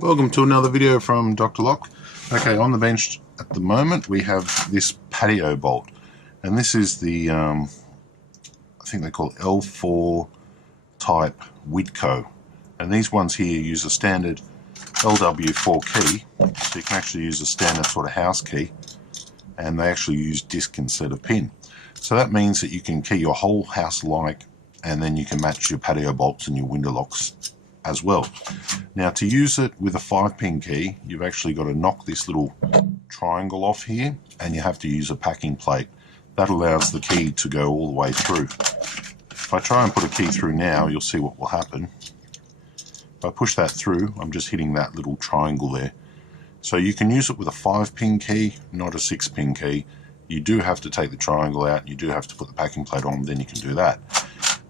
Welcome to another video from Dr. Lock. Okay, on the bench at the moment we have this Patio bolt, and this is the I think they call it L4 type Whitco, and these ones here use a standard LW4 key, so you can actually use a standard sort of house key, and they actually use disc instead of pin. So that means that you can key your whole house alike, and then you can match your patio bolts and your window locks as well. Now, to use it with a 5-pin key, you've actually got to knock this little triangle off here, and you have to use a packing plate. That allows the key to go all the way through. If I try and put a key through now, you'll see what will happen. If I push that through, I'm just hitting that little triangle there. So you can use it with a 5-pin key, not a 6-pin key. You do have to take the triangle out, you do have to put the packing plate on, then you can do that.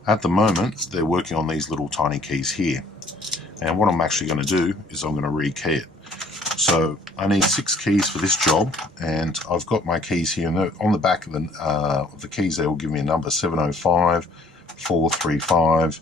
At the moment, they're working on these little tiny keys here. And what I'm actually going to do is I'm going to rekey it. So I need 6 keys for this job, and I've got my keys here, and on the back of the keys they will give me a number: 705, 435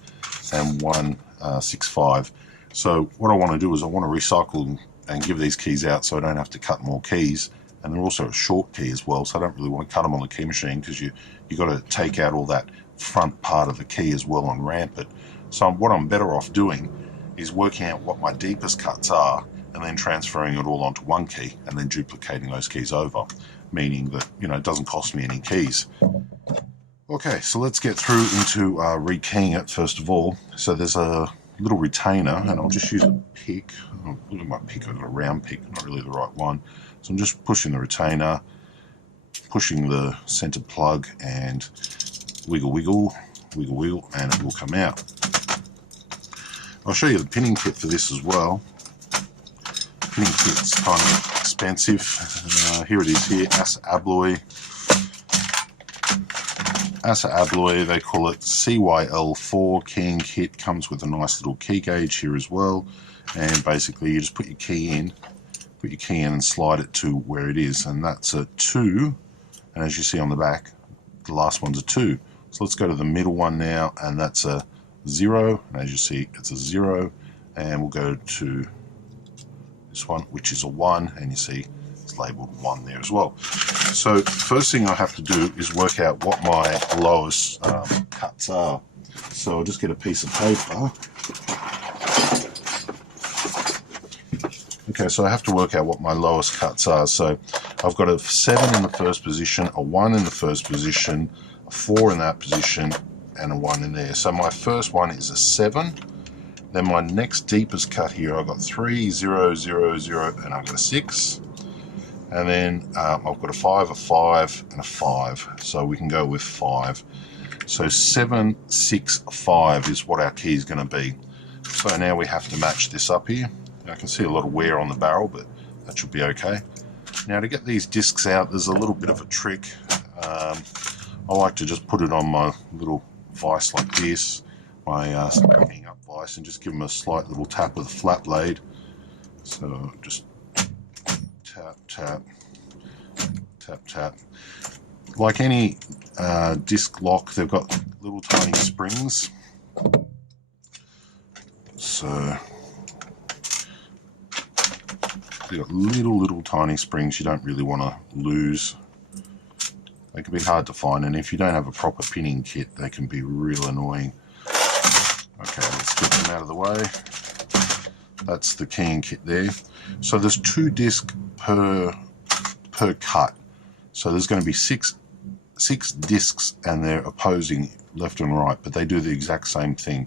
and 165. So what I want to do is I want to recycle and give these keys out so I don't have to cut more keys. And they're also a short key as well, so I don't really want to cut them on the key machine, because you got to take out all that front part of the key as well and ramp it. So what I'm better off doing is working out what my deepest cuts are and then transferring it all onto one key and then duplicating those keys over, meaning that, you know, it doesn't cost me any keys. Okay, so let's get through into rekeying it first of all. So there's a little retainer, and I'll just use a pick. Oh, look at my pick, I've got a round pick, not really the right one. So I'm just pushing the retainer, pushing the center plug, and wiggle, wiggle, wiggle, wiggle, and it will come out. I'll show you the pinning kit for this as well. The pinning kit's kind of expensive. Here it is here, Assa Abloy. Assa Abloy, they call it CYL4 keying kit. Comes with a nice little key gauge here as well. And basically you just put your key in and slide it to where it is. And that's a 2. And as you see on the back, the last one's a 2. So let's go to the middle one now, and that's a 0, and as you see it's a 0, and we'll go to this one, which is a 1, and you see it's labeled 1 there as well. So first thing I have to do is work out what my lowest cuts are. So I'll just get a piece of paper. Okay, so I have to work out what my lowest cuts are. So I've got a 7 in the first position, a 1 in the first position, a 4 in that position, and a 1 in there. So my first one is a 7. Then my next deepest cut here, I've got 3, 0, 0, 0, and I've got a 6. And then I've got a 5, a 5, and a 5. So we can go with 5. So 7, 6, 5 is what our key is going to be. So now we have to match this up here. I can see a lot of wear on the barrel, but that should be okay. Now, to get these discs out, there's a little bit of a trick. I like to just put it on my little vise like this, my hanging up vise, and just give them a slight little tap with a flat blade. So just tap, tap, tap, tap. Like any disc lock, they've got little tiny springs. So they've got little tiny springs you don't really want to lose. They can be hard to find, and if you don't have a proper pinning kit, they can be real annoying. Okay, let's get them out of the way. That's the keying kit there. So there's 2 discs per cut. So there's going to be six discs, and they're opposing left and right, but they do the exact same thing.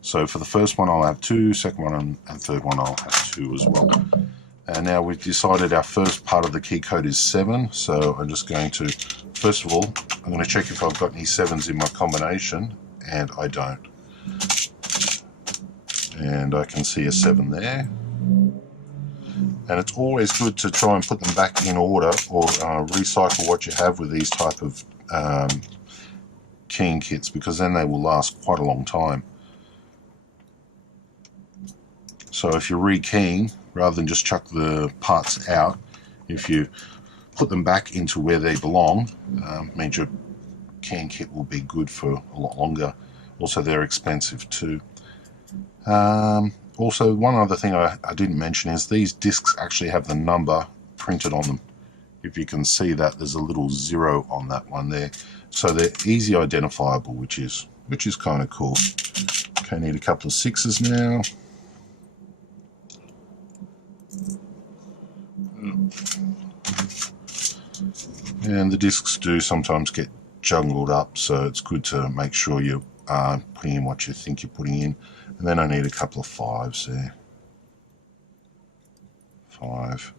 So for the first one I'll have 2, second one and third one I'll have 2 as well. And now we've decided our first part of the key code is 7, so I'm just going to, first of all, I'm going to check if I've got any 7s in my combination, and I don't. And I can see a 7 there. And it's always good to try and put them back in order, or recycle what you have with these type of keying kits, because then they will last quite a long time. So if you're rekeying, rather than just chuck the parts out, if you put them back into where they belong, means your keying kit will be good for a lot longer. Also, they're expensive too. Also, one other thing I didn't mention is these discs actually have the number printed on them. If you can see that, there's a little 0 on that one there. So they're easy identifiable, which is kind of cool. Okay, need a couple of 6s now. And the discs do sometimes get jumbled up, so it's good to make sure you are putting in what you think you're putting in. And then I need a couple of 5s there. 5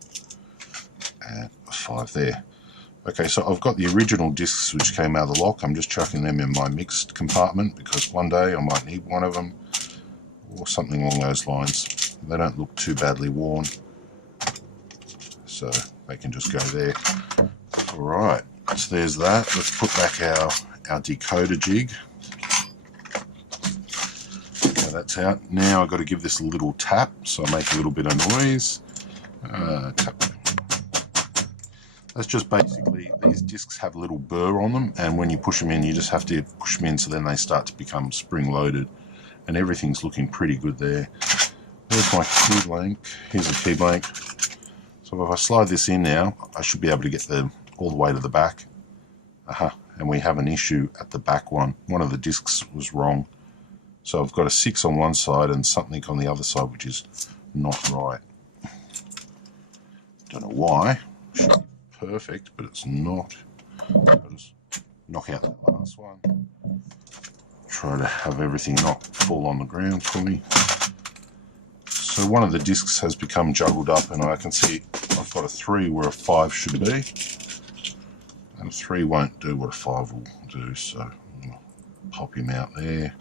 and a 5 there. Okay, so I've got the original discs which came out of the lock. I'm just chucking them in my mixed compartment because one day I might need one of them or something along those lines. They don't look too badly worn, so they can just go there. Alright, so there's that. Let's put back our decoder jig. Okay, that's out. Now I've got to give this a little tap, so I make a little bit of noise. Tap. That's just basically, these discs have a little burr on them, and when you push them in, you just have to push them in so then they start to become spring loaded. And everything's looking pretty good there. There's my key blank. Here's a key blank. So if I slide this in now, I should be able to get all the way to the back. And we have an issue at the back one. One of the discs was wrong. So I've got a 6 on one side and something on the other side which is not right. Don't know why. Should be perfect, but it's not. I'll just knock out the last one. Try to have everything not fall on the ground for me. So one of the discs has become juggled up, and I can see I've got a 3 where a 5 should be. And a 3 won't do what a 5 will do, so I'm going to pop him out there.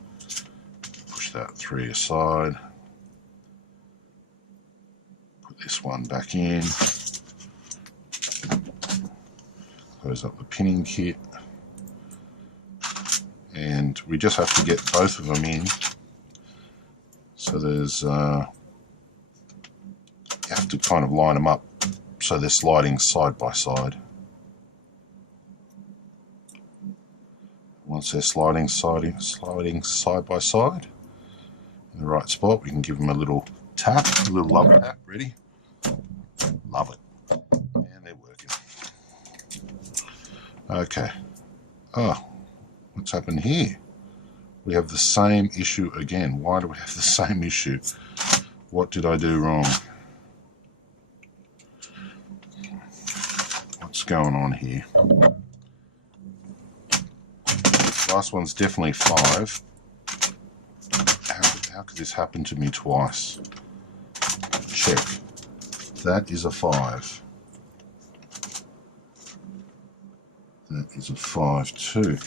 Push that 3 aside. Put this one back in. Close up the pinning kit. And we just have to get both of them in. So there's, you have to kind of line them up so they're sliding side by side. Once they're sliding side by side in the right spot, we can give them a little tap, a little love tap. Ready? Love it. And they're working. Okay. Oh, what's happened here? We have the same issue again. Why do we have the same issue? What did I do wrong? What's going on here? Last one's definitely 5. How could this happen to me twice? Check. That is a 5. That is a 5 too.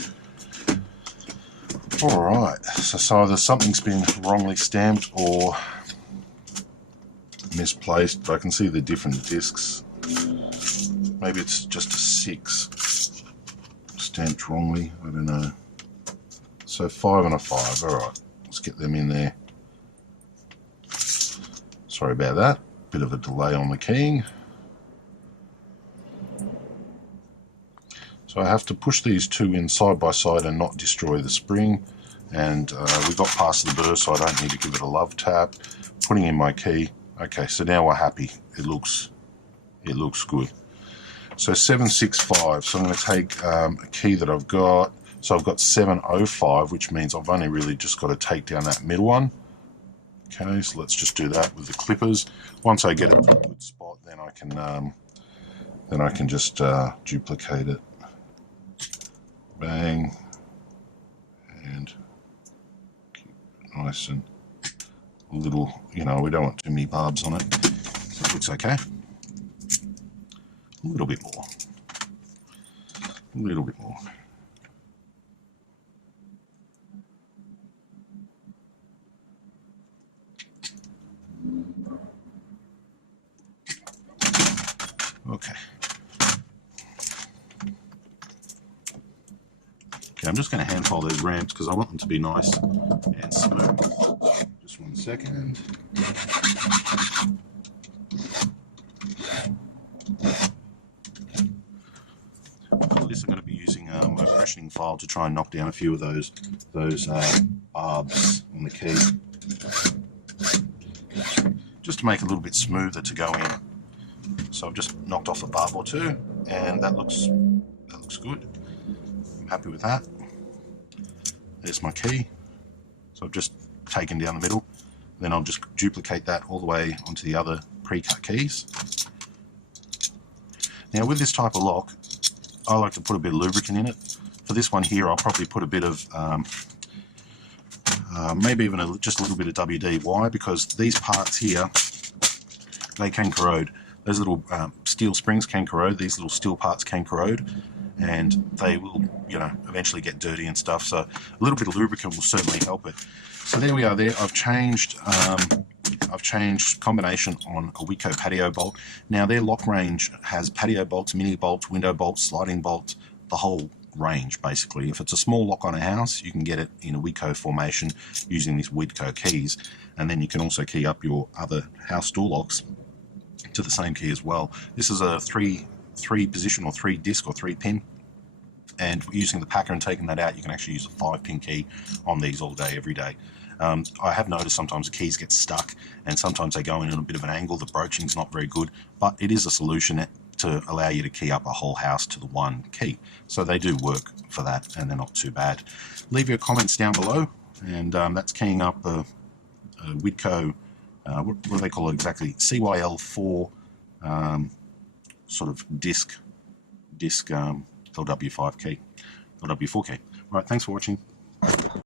Alright, so either something's been wrongly stamped or misplaced, but I can see the different discs. Maybe it's just a 6 stamped wrongly, I don't know. So 5 and a 5, alright, let's get them in there. Sorry about that, bit of a delay on the keying. So I have to push these 2 in side by side and not destroy the spring. And we got past the burr, so I don't need to give it a love tap. Putting in my key. Okay, so now we're happy. It looks good. So 765. So I'm going to take a key that I've got. So I've got 705, which means I've only really just got to take down that middle one. Okay, so let's just do that with the clippers. Once I get it to a good spot, then I can just duplicate it. Bang, and keep it nice and a little, you know, we don't want too many barbs on it, so it looks okay. A little bit more, a little bit more. Okay. Okay, I'm just going to hand file those ramps because I want them to be nice and smooth. Just 1 second. For this, I'm going to be using my impressioning file to try and knock down a few of those barbs on the key. just to make it a little bit smoother to go in. So I've just knocked off a barb or two, and that looks good. I'm happy with that. There's my key. So I've just taken down the middle. Then I'll just duplicate that all the way onto the other pre-cut keys. Now with this type of lock, I like to put a bit of lubricant in it. For this one here, I'll probably put a bit of, maybe even just a little bit of WD. Why? Because these parts here, they can corrode. Those little steel springs can corrode. These little steel parts can corrode, and they will, you know, eventually get dirty and stuff. So a little bit of lubricant will certainly help it. So there we are. There, I've changed combination on a Whitco patio bolt. Now their lock range has patio bolts, mini bolts, window bolts, sliding bolts, the whole range basically. If it's a small lock on a house, you can get it in a Whitco formation using these Whitco keys, and then you can also key up your other house door locks to the same key as well. This is a three position or 3 disc or 3 pin, and using the packer and taking that out, you can actually use a 5-pin key on these all day, every day. I have noticed sometimes the keys get stuck, and sometimes they go in a bit of an angle. The broaching's not very good, but it is a solution to allow you to key up a whole house to the one key. So they do work for that, and they're not too bad. Leave your comments down below, and that's keying up a Whitco, what do they call it exactly? CYL4 sort of disc LW5 key, LW4 key. Right, thanks for watching.